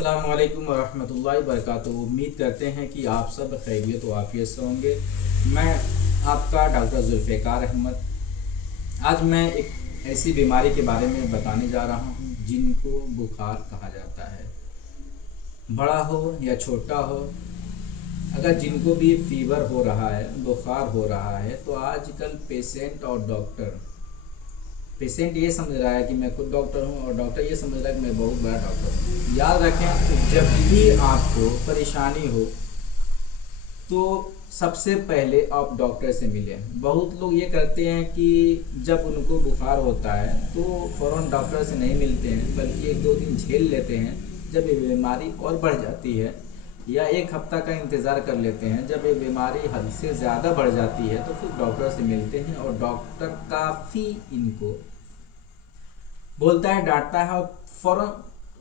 अस्सलाम वालेकुम वरहमतुल्लाहि वबरकातुहू। उम्मीद करते हैं कि आप सब खैरियत व आफियत से होंगे। मैं आपका डॉक्टर जुल्फ़िकार अहमद। आज मैं एक ऐसी बीमारी के बारे में बताने जा रहा हूँ जिनको बुखार कहा जाता है। बड़ा हो या छोटा हो, अगर जिनको भी फीवर हो रहा है, बुखार हो रहा है, तो आजकल पेशेंट और डॉक्टर, पेशेंट ये समझ रहा है कि मैं खुद डॉक्टर हूँ और डॉक्टर ये समझ रहा है कि मैं बहुत बड़ा डॉक्टर हूँ। याद रखें, जब भी आपको परेशानी हो तो सबसे पहले आप डॉक्टर से मिलें। बहुत लोग ये करते हैं कि जब उनको बुखार होता है तो फ़ौरन डॉक्टर से नहीं मिलते हैं, बल्कि एक दो दिन झेल लेते हैं। जब ये बीमारी और बढ़ जाती है या एक हफ्ता का इंतज़ार कर लेते हैं, जब ये बीमारी हद से ज़्यादा बढ़ जाती है तो फिर डॉक्टर से मिलते हैं और डॉक्टर काफ़ी इनको बोलता है, डांटता है और फ़ौरन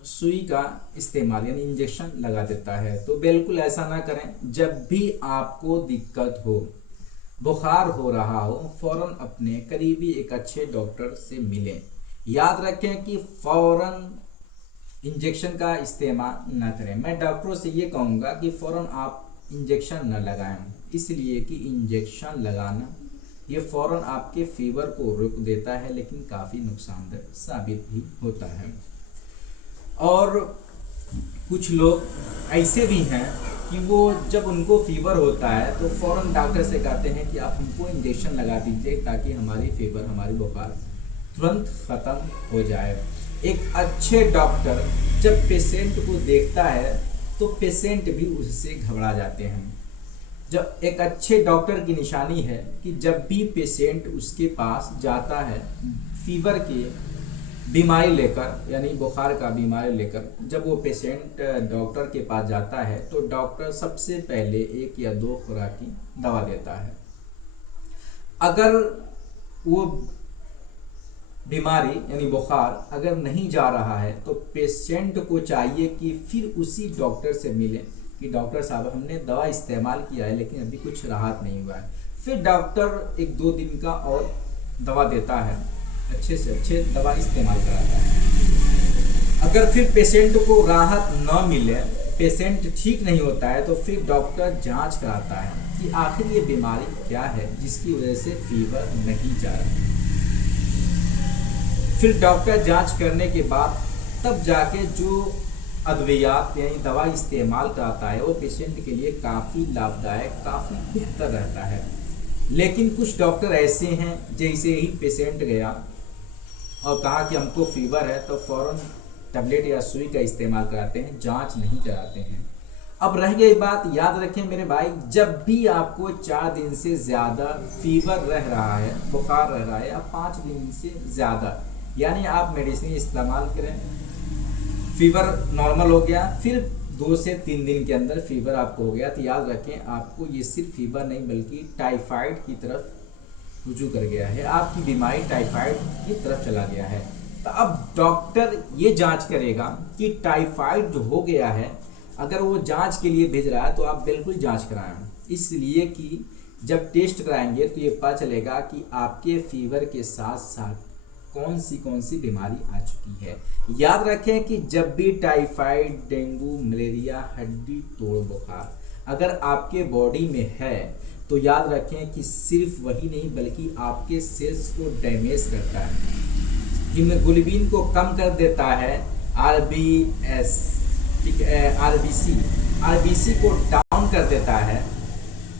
सुई का इस्तेमाल यानी इंजेक्शन लगा देता है। तो बिल्कुल ऐसा ना करें। जब भी आपको दिक्कत हो, बुखार हो रहा हो, फ़ौरन अपने करीबी एक अच्छे डॉक्टर से मिलें। याद रखें कि फ़ौरन इंजेक्शन का इस्तेमाल न करें। मैं डॉक्टरों से ये कहूँगा कि फ़ौरन आप इंजेक्शन न लगाएं, इसलिए कि इंजेक्शन लगाना ये फ़ौरन आपके फीवर को रोक देता है, लेकिन काफ़ी नुकसानदेह साबित भी होता है। और कुछ लोग ऐसे भी हैं कि वो जब उनको फीवर होता है तो फ़ौरन डॉक्टर से कहते हैं कि आप हमको इंजेक्शन लगा दीजिए ताकि हमारी फीवर, हमारी बुखार तुरंत ख़त्म हो जाए। एक अच्छे डॉक्टर जब पेशेंट को देखता है तो पेशेंट भी उससे घबरा जाते हैं। जब एक अच्छे डॉक्टर की निशानी है कि जब भी पेशेंट उसके पास जाता है फीवर की बीमारी लेकर, यानी बुखार का बीमारी लेकर, जब वो पेशेंट डॉक्टर के पास जाता है तो डॉक्टर सबसे पहले 1 या 2 खुराक की दवा देता है। अगर वो बीमारी यानी बुखार अगर नहीं जा रहा है तो पेशेंट को चाहिए कि फिर उसी डॉक्टर से मिले कि डॉक्टर साहब, हमने दवा इस्तेमाल किया है लेकिन अभी कुछ राहत नहीं हुआ है। फिर डॉक्टर 1-2 दिन का और दवा देता है, अच्छे से अच्छे दवा इस्तेमाल कराता है। अगर फिर पेशेंट को राहत न मिले, पेशेंट ठीक नहीं होता है, तो फिर डॉक्टर जांच कराता है कि आखिर ये बीमारी क्या है जिसकी वजह से फीवर नहीं जा रहा। फिर डॉक्टर जांच करने के बाद तब जाके जो अद्वियात यानी दवा इस्तेमाल कराता है वो पेशेंट के लिए काफ़ी लाभदायक, काफ़ी बेहतर रहता है। लेकिन कुछ डॉक्टर ऐसे हैं, जैसे ही पेशेंट गया और कहा कि हमको फीवर है तो फ़ौरन टैबलेट या सुई का इस्तेमाल कराते हैं, जांच नहीं कराते हैं। अब रह गई बात, याद रखें मेरे भाई, जब भी आपको 4 दिन से ज़्यादा फीवर रह रहा है, बुखार रह रहा है, या 5 दिन से ज़्यादा, यानी आप मेडिसिन इस्तेमाल करें, फीवर नॉर्मल हो गया, फिर 2 से 3 दिन के अंदर फीवर आपको हो गया, तो याद रखें आपको ये सिर्फ फीवर नहीं बल्कि टाइफाइड की तरफ रुजू कर गया है, आपकी बीमारी टाइफाइड की तरफ चला गया है। तो अब डॉक्टर ये जांच करेगा कि टाइफाइड जो हो गया है, अगर वो जांच के लिए भेज रहा है तो आप बिल्कुल जांच कराएं, इसलिए कि जब टेस्ट कराएंगे तो ये पता चलेगा कि आपके फीवर के साथ साथ कौन सी बीमारी आ चुकी है। याद रखें कि जब भी टाइफाइड, डेंगू, मलेरिया, हड्डी तोड़ बुखार अगर आपके बॉडी में है तो याद रखें कि सिर्फ वही नहीं बल्कि आपके सेल्स को डैमेज करता है, हीमोग्लोबिन को कम कर देता है, आरबीसी को डाउन कर देता है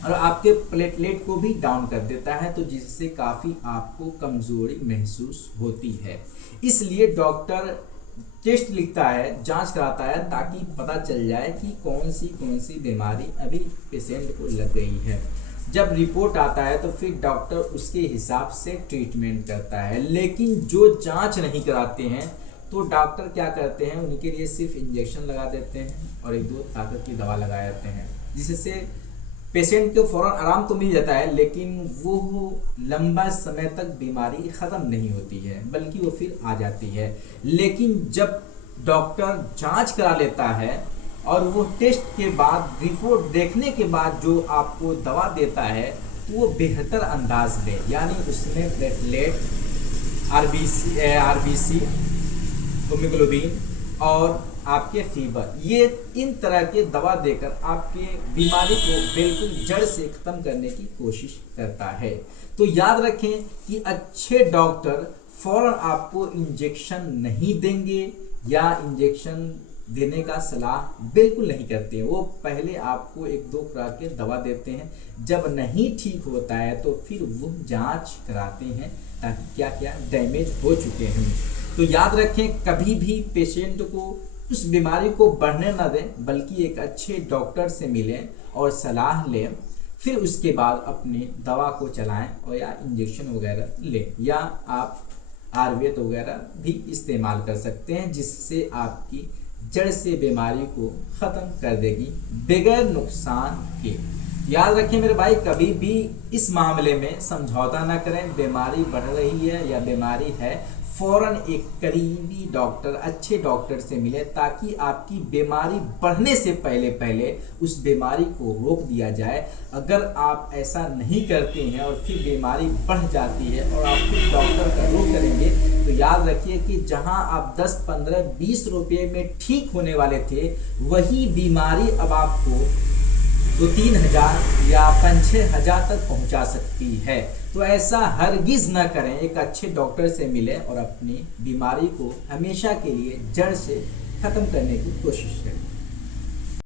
और आपके प्लेटलेट को भी डाउन कर देता है, तो जिससे काफ़ी आपको कमज़ोरी महसूस होती है। इसलिए डॉक्टर टेस्ट लिखता है, जांच कराता है, ताकि पता चल जाए कि कौन सी बीमारी अभी पेशेंट को लग गई है। जब रिपोर्ट आता है तो फिर डॉक्टर उसके हिसाब से ट्रीटमेंट करता है। लेकिन जो जांच नहीं कराते हैं तो डॉक्टर क्या करते हैं, उनके लिए सिर्फ इंजेक्शन लगा देते हैं और 1-2 ताकत की दवा लगा देते हैं, जिससे पेशेंट को फ़ौरन आराम तो मिल जाता है, लेकिन वो लंबा समय तक बीमारी ख़त्म नहीं होती है, बल्कि वो फिर आ जाती है। लेकिन जब डॉक्टर जांच करा लेता है और वो टेस्ट के बाद, रिपोर्ट देखने के बाद जो आपको दवा देता है तो वो बेहतर अंदाज में, यानी उसमें प्लेटलेट, आरबीसी, हीमोग्लोबिन और आपके फीवर, ये इन तरह के दवा देकर आपके बीमारी को बिल्कुल जड़ से ख़त्म करने की कोशिश करता है। तो याद रखें कि अच्छे डॉक्टर फौरन आपको इंजेक्शन नहीं देंगे या इंजेक्शन देने का सलाह बिल्कुल नहीं करते हैं। वो पहले आपको 1-2 खुराक के दवा देते हैं, जब नहीं ठीक होता है तो फिर वो जांच कराते हैं ताकि क्या क्या डैमेज हो चुके हैं। तो याद रखें, कभी भी पेशेंट को उस बीमारी को बढ़ने न दें, बल्कि एक अच्छे डॉक्टर से मिलें और सलाह लें, फिर उसके बाद अपनी दवा को चलाएं और या इंजेक्शन वगैरह लें, या आप आयुर्वेद वगैरह भी इस्तेमाल कर सकते हैं, जिससे आपकी जड़ से बीमारी को ख़त्म कर देगी बगैर नुकसान के। याद रखें मेरे भाई, कभी भी इस मामले में समझौता ना करें। बीमारी बढ़ रही है या बीमारी है, फौरन एक करीबी डॉक्टर, अच्छे डॉक्टर से मिले ताकि आपकी बीमारी बढ़ने से पहले उस बीमारी को रोक दिया जाए। अगर आप ऐसा नहीं करते हैं और फिर बीमारी बढ़ जाती है और आप फिर डॉक्टर का रुख करेंगे, तो याद रखिए कि जहां आप 10, 15, 20 रुपये में ठीक होने वाले थे, वही बीमारी अब आपको 2-3 हज़ार या 5-6 हज़ार तक पहुंचा सकती है। तो ऐसा हरगिज़ न करें, एक अच्छे डॉक्टर से मिलें और अपनी बीमारी को हमेशा के लिए जड़ से ख़त्म करने की कोशिश करें।